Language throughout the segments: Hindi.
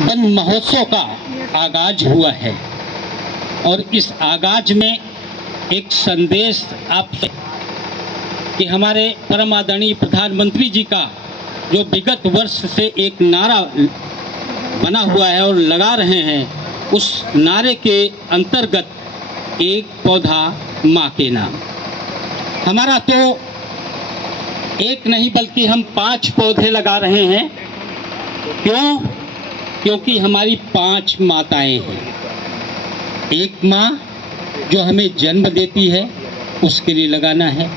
वन महोत्सव का आगाज हुआ है और इस आगाज में एक संदेश आपसे कि हमारे परम आदरणीय प्रधानमंत्री जी का जो विगत वर्ष से एक नारा बना हुआ है और लगा रहे हैं, उस नारे के अंतर्गत एक पौधा माँ के नाम। हमारा तो एक नहीं बल्कि हम 5 पौधे लगा रहे हैं। क्यों? क्योंकि हमारी 5 माताएं हैं। एक माँ जो हमें जन्म देती है, उसके लिए लगाना है।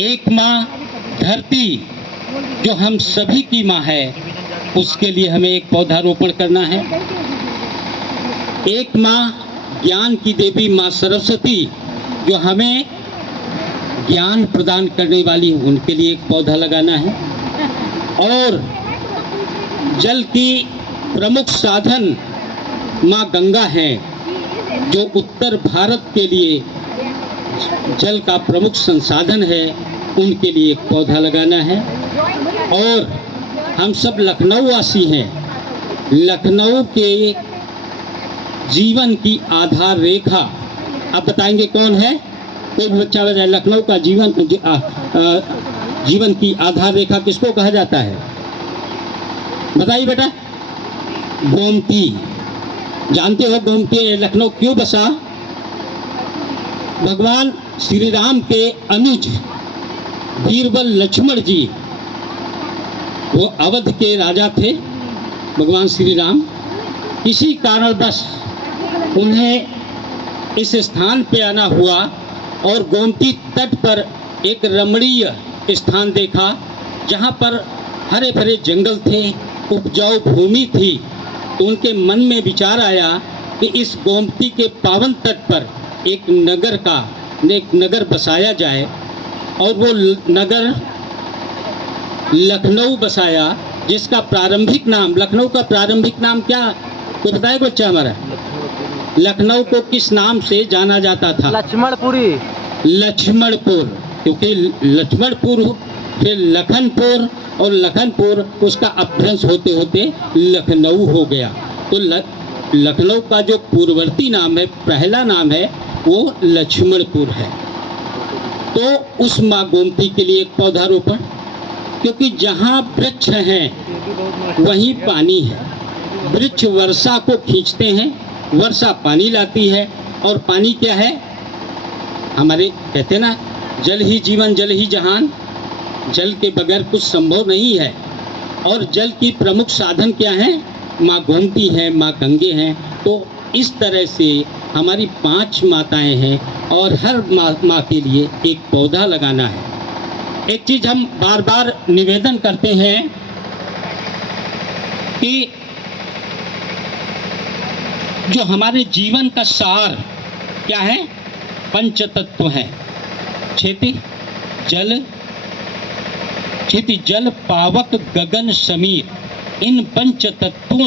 एक माँ धरती जो हम सभी की माँ है, उसके लिए हमें एक पौधारोपण करना है। एक माँ ज्ञान की देवी माँ सरस्वती जो हमें ज्ञान प्रदान करने वाली, उनके लिए एक पौधा लगाना है। और जल की प्रमुख साधन माँ गंगा है, जो उत्तर भारत के लिए जल का प्रमुख संसाधन है, उनके लिए एक पौधा लगाना है। और हम सब लखनऊ वासी हैं। लखनऊ के जीवन की आधार रेखा, आप बताएंगे कौन है? कोई भी बच्चा बताए लखनऊ का जीवन की आधार रेखा किसको कहा जाता है? बताइए बेटा। गोमती। जानते हो गोमती लखनऊ क्यों बसा? भगवान श्री राम के अनुज बीरबल लक्ष्मण जी, वो अवध के राजा थे। भगवान श्री राम किसी कारणवश उन्हें इस स्थान पे आना हुआ और गोमती तट पर एक रमणीय स्थान देखा, जहाँ पर हरे भरे जंगल थे, उपजाऊ भूमि थी। तो उनके मन में विचार आया कि इस गोमती के पावन तट पर एक नगर बसाया जाए। और वो नगर लखनऊ बसाया, जिसका प्रारंभिक नाम, लखनऊ का प्रारंभिक नाम क्या? कोई बताए बच्चा हमारा? लखनऊ को किस नाम से जाना जाता था? लक्ष्मणपुरी। लक्ष्मणपुर, क्योंकि लक्ष्मणपुर फिर लखनपुर और लखनपुर उसका अपभ्रंश होते होते लखनऊ हो गया। तो लखनऊ का जो पूर्ववर्ती नाम है, पहला नाम है, वो लक्ष्मणपुर है। तो उस माँ गोमती के लिए एक पौधारोपण, क्योंकि जहाँ वृक्ष हैं वहीं पानी है। वृक्ष वर्षा को खींचते हैं, वर्षा पानी लाती है। और पानी क्या है? हमारे कहते हैं ना, जल ही जीवन जल ही जहान। जल के बगैर कुछ संभव नहीं है। और जल की प्रमुख साधन क्या है? माँ गोमती है, माँ गंगे हैं। तो इस तरह से हमारी 5 माताएं हैं और हर माँ के लिए एक पौधा लगाना है। एक चीज हम बार बार निवेदन करते हैं कि जो हमारे जीवन का सार क्या है? 5 तत्व हैं। क्षिति जल पावक गगन समीर। इन 5 तत्वों